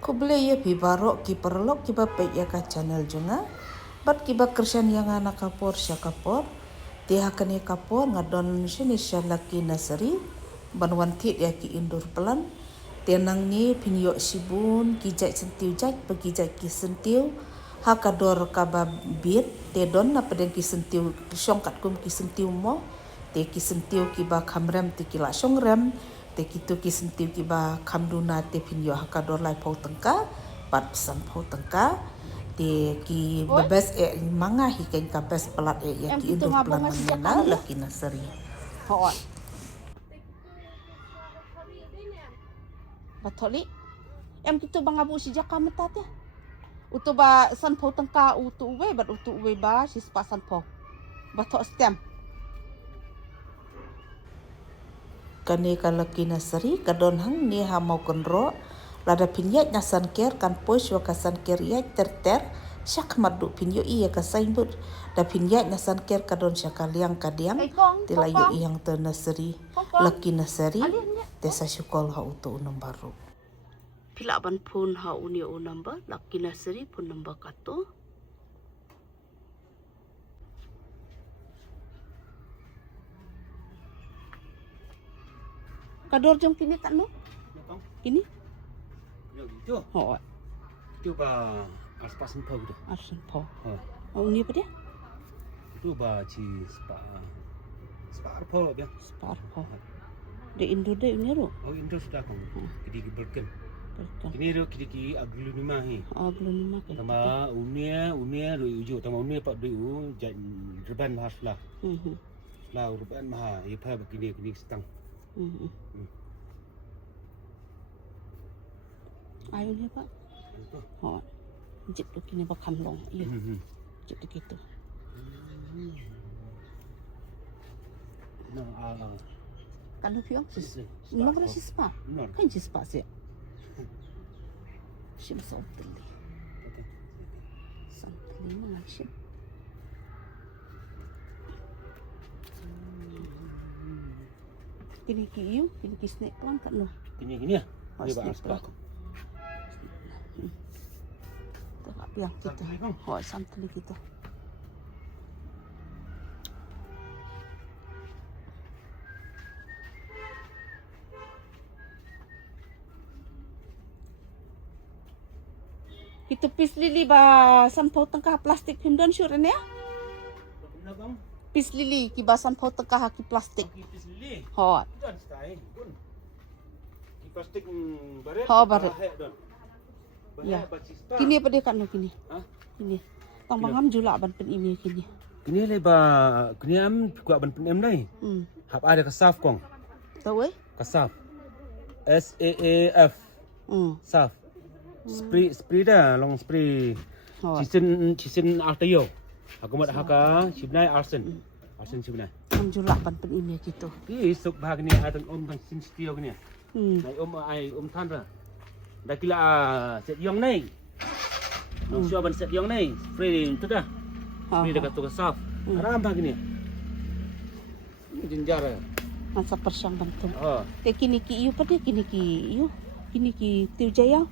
Kuble ya bibaro ki perlok ki bape ya ka channel junga. Bat ki ba Krishan yang anak kapor sya kapor. Dia kene kapor ngadon shini sya laki nasari. Banwantit ya ki indur pelan. Tenang ni pinyo sibun ki jaj sentiu jaj bagi jaj ki sentiu. Hakador kababit te don na pedeng ki sentiu syongkat kum ki sentiu mo. Te ki sentiu ki ba kamrem te ki la syong rem. Te kitu ki sentiu ki ba kamduna te pinyo hakador lai pau tengka. Pat pesan pau tengka. Te ki bebes manga hi ken kabes pelat ya ki indur pelan mangena laki nasari. Hot. Batoli. Em kitu bang abu si jaka metat ya. Utu ba san po tengka utu we bat utu we ba si pasan po. Batok stem. Kane kalaki nasari kadon hang ni ha mau konro lada pinyat nasan ker kan pois wa kasan ker ya ter syak madu pinyo iya kasainbut da pinyat nasan ker kadon syakaliang kadiang tilayu yang te nasari laki nasari desa syukol ha utu unam baru pilaban pun ha uni unam ba laki nasari pun namba kato Kador jom kini tak no? Kini? Itu. Hot. Itu ba aspasan po gitu. Asan po. Oh. Oh ni apa dia? Itu ba ci spa po ya. Spar po. De Indo de ini ro. Oh Indo sudah kan. Kidi berken. Berkan. Ini ro kidi aglu lima hi. Belum ni makan. Tama unia ro uju tama unia pak du jan reban mahas lah. Lah reban mah ya pa begini setang. Ayo ni pak. Hot. Jit tu kini bakam long. Iya. Jit tu gitu. Nah, Kalau piang sis. Nak kena sis pa. Kan sis pa sih. Sim sauteli. Sauteli mana sih? Kini kiu, kini kisnek pelan kan lo. Gini ya. Ini ba aspa. Tak piang kita. Hot sauteli kita. Itu pis lili ba sampau tengkah plastik hindon syur ni ya? Bang. Pis lili ki ba sampau tengkah ki plastik. Kipis lili. Hot. Dan stay. Kun. Di plastik baret. Oh, baret. Ya. Kini apa dia kan lo kini? Hah? Kini. Tang bangam julak ban pen ini kini. Kini le ba kini am kuat ban penem lai. Hap ada kasaf kong. Tahu eh? Kasaf. SAAF. Saf. Spray dah long spray. Cisin after yo. Aku mat haka sibnai arsen. Arsen sibnai. Ang julak ban pen ini gitu. Ki sok bahag ni atang tang sin stio ni. Nai ai tan ra. Dah kila set yong nai. Nong sio ban set yong nai. Spray tu dah. Spray dekat tu kasaf. Aram bahag ni. Ini jenjara. Masa persang bantu. Oh. Te kini ki iu pa dia kini ki iu. Kini ki tiu jaya.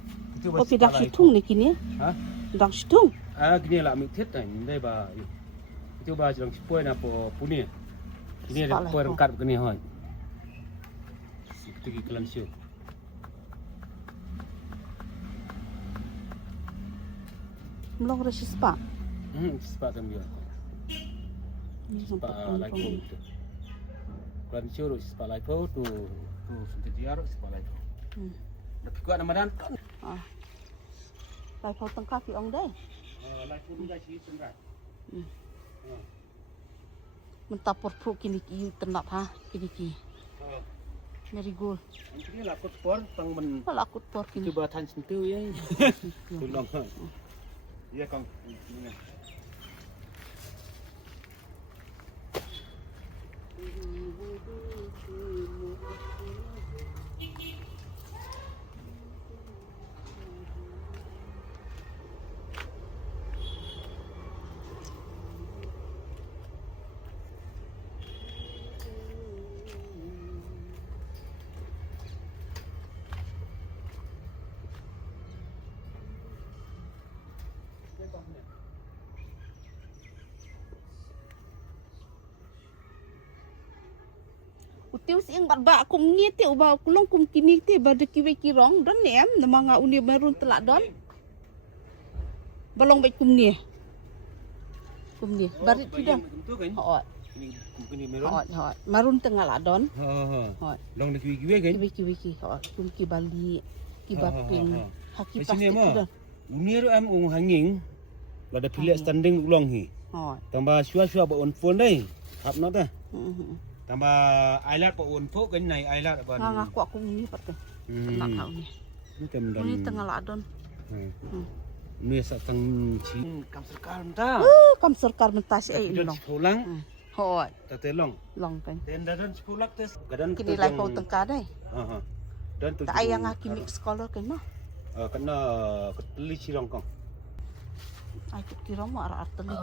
Oh pidak situng ni kini. Ha? Dak situng. Gini lah mit thiết này đây bà itu bà sedang sepoi na po punya ini ada po rengkat begini hoi itu kelan siu Melong resi spa. Sepak kan dia Ni sepak sampai lagi itu kelan siu sepak lagi tu suntik dia sepak lagi tapi kuat nama dan Lai phau tengkah pi ong deh. lagi pun dah sih sendiri Mentapur pu kini ki tenap ha kini ki. Marigold. ini lakut por tang men Lakut por kini. coba tan sentuh ya tolong ya kang Utiu siang bat kum ni ti uba kulong kum kini ti bade kiwe kirong don nem nama nga uni merun telak don. Balong baik kum ni. Kum ni. Barit tu dah. Itu kan? Hot. Ini merah. Hot. Marun tengah lak don. Hot. Long dah kiwi kan? Kiwe hot. Kum ki bali. Ki baping. Haki Sini plastik tu mah. dah. Uni ru am hanging. Lada pilih standing ulang hi. Hot. Tambah syua-syua ba on phone dai. Hap not dah. Hmm. Tambah ailat pa on phone kan nai ailat ba. Nga ngaku aku ni pat tu. Nak tahu ni. Ni tem dan. Ni tengah lak don. Ni sa tang chi. Kam serkar ta. Kam serkar mentas ai Dan long. sekolah. Hot. Tatelong. Long kan. Dan dan sekolah tes. Gadan Kini lai pau tengka dai. Dan tu. Tak ayang ngaki mix color kan mah. Kena keteli cirong kong. Ai tu kira mo ara arteli.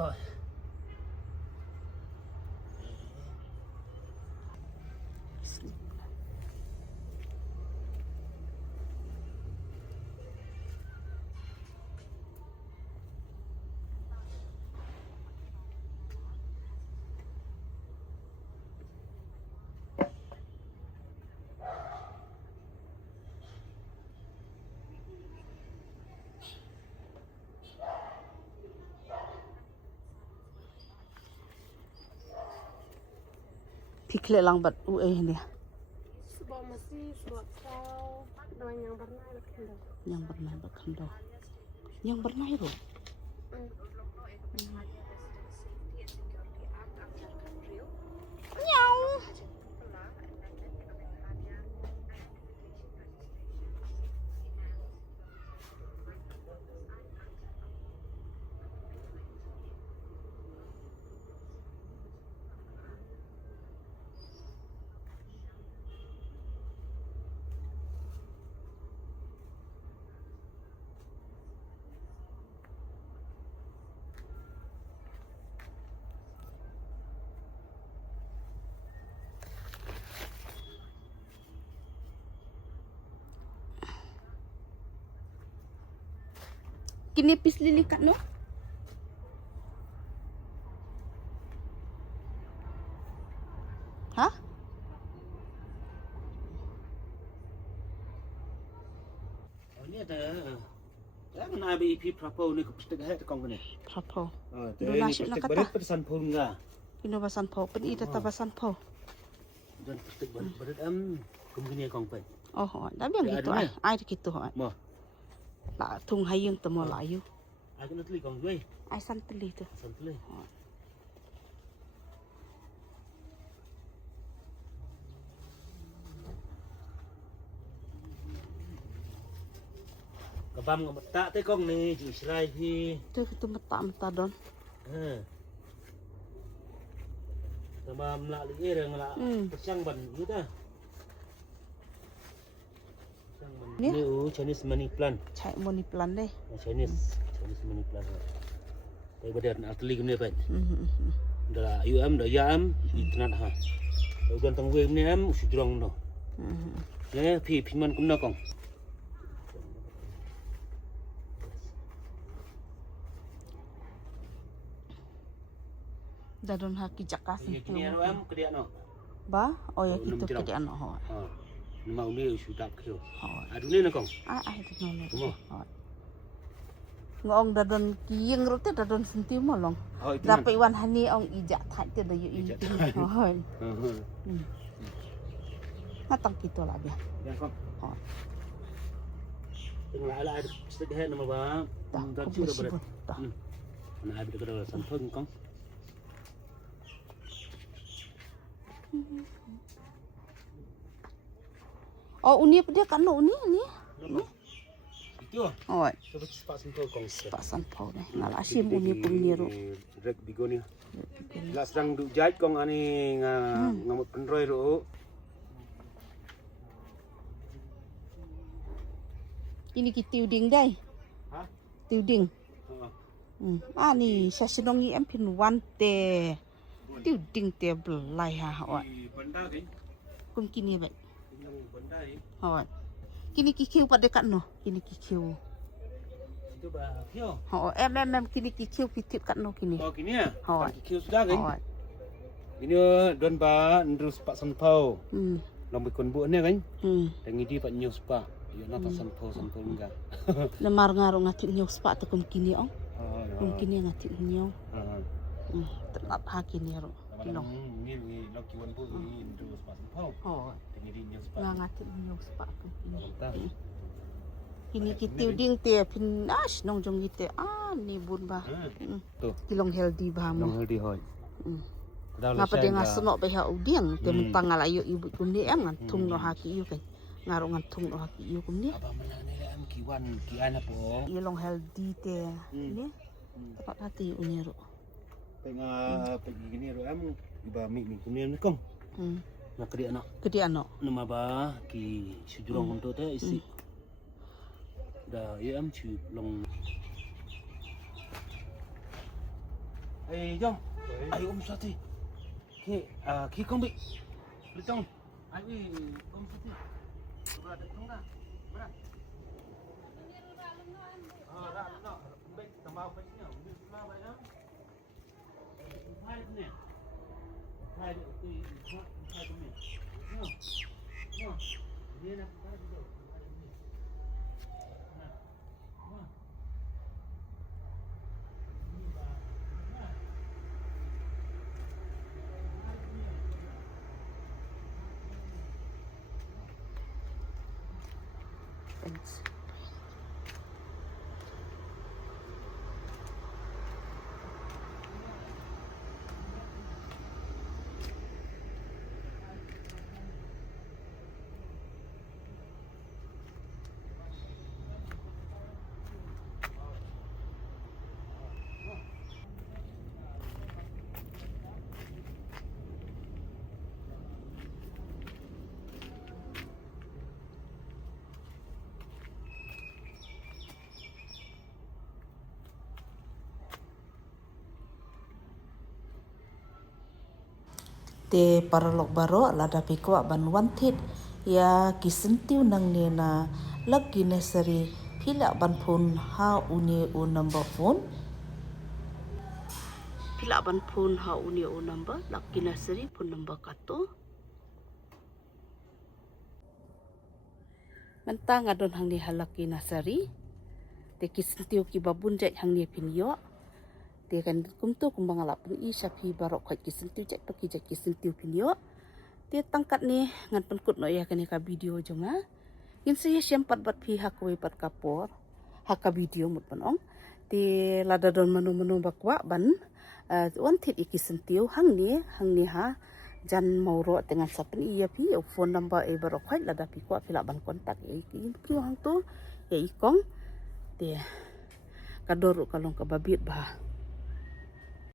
Pikle lang bat UE ni. Sebab masih sebab kau doang yang pernah berkendang. Yang pernah berkendang. Yang pernah itu. Nyau. Kini pis lili kat no. Hah? Ni ada. Jangan nak BP prapo ni kupstek hat kong ni. Prapo. Ni nasib nak kata. berit pesan pun nga. Kino basan po. Pen ida tabasan po. Dan pustek berit am kumgini kong pen. Oh, dah biar Ya, gitu ada ai. Ai gitu ai. Mo. Lah tung hayung temo layu. Aku nak teli kong gue. Ai santeli tu. Santeli. Kabam ngemetak te kong ni ju serai hi. Tu kita meta don. Sama melak li ngelak pesang ban gitu dah. Ni? Ni Chinese money plant. Cai money plan deh. Chinese money plant. Tapi badan atli kene kan. Dah UM dah YAM itnat ha. Udan tang we ni am sujrong no. Ne pi piman kumna kong. Dah don haki jakas ni. Kini am kedia no. Ba? Oh ya kita kedi anak ho. Ha. Nama umi sudah kyo. Ho. Adu ni na kong. Ai tu no. Semua. Ngong dah don kiyeng rote dah don senti molong. Oh itu. Dapat iwan hani ong ijak thai te dah yu Ijak inting. thai. Ho. Natang kita lah dia. Ya kong. Ha. Tengah ala ada sedih nama ba. Dah Dan aku sudah sibuk. berat. Dah. Ana abi kada santhong kong. Oh uni apa dia kan no uni ni. Itu. Oh. Coba cepat santhong kong. Pak sanpau ni. Ngalah asim uni pun ni ro. Rek bigonia. Lah sedang duk jahit kong ani ngamut penroi ro. Ini kita uding dai. Ha? Tiuding. Ha. Ni saya senongi empin wan te. Tiuding te belai ha. Di benda kan. Kum kini baik. Yang benda ni. Kini kikiu pada kat no. Kini kikiu. tu bah kio. em kini kikil pitit kat no kini. Oh gini ya. Hoi. Kio sudah kan. Hoi. Ini don ba ndrus pak sanpau. Long bikon bu ni kan. Dan ini pak news pak. Yo napa sanpau enggak. Lemar ngaruh ngatik nyok spa tu kum kini ong. Oh. Kum kini ngatik nyok. Ha. Terlap haki ni ro. Long. Ni lok kiwan bu ni ndrus pak sanpau. Hoi. Dan ini news pak. Ngatik nyok spa kum kini. Mantap. Kini kita ding te pinas nong jong kita ni bun bah. Tu. Kilong healthy bah mo. Long di hoi. Ngapa dia ngasenok beha udiang te mentang ala ayo ibu kum ni em ngantung no haki yu kan. Ngaruh ngantung no haki yu kum ni. Apa menang ni am kiwan kian apa? Ilong healthy te ni. Tepat hati yu ni ro. Tengah pergi gini ro am iba mi kumian ni kong. Nak kedi anak. Gede anak. Nama ba ki sujurong untuk te isi. Dah ya am cu long. Jom. Ayo satu. Ki kong bi. Litong. Ayo kong satu. Berada tong dah. Berada. Dah no. Baik tambah baiknya. Ini semua baik. Hai ni. Hai tu. Hai tu ni. No. Dia nak pakai dulu. Thanks. Te paralok baro lada pikwa ban wantit ya kisentiu nang nena lagi nesari pila ban pun ha uni u number phone Pila ban pun ha uni o number laki nasari pun number kato. Mentang adon hang ni halaki nasari. Te kisentiu ki babun jai hang ni pinyo. Te kan kumtu kumbang alap ni sapi barok kai kisentiu jai paki jai kisentiu pinyo. Te tangkat ni ngan penkut no ya kan ka video jonga. Yin saya siampat bat pihak we pat kapor. Haka video mut panong. Te lada don manu bakwa ban wantit ikisentiu hang ni ha jan mauro dengan sapen iya pi phone number e barok kai lada pi kwa pila ban kontak e ki hang tu ya ikong te kador kalong kababit bah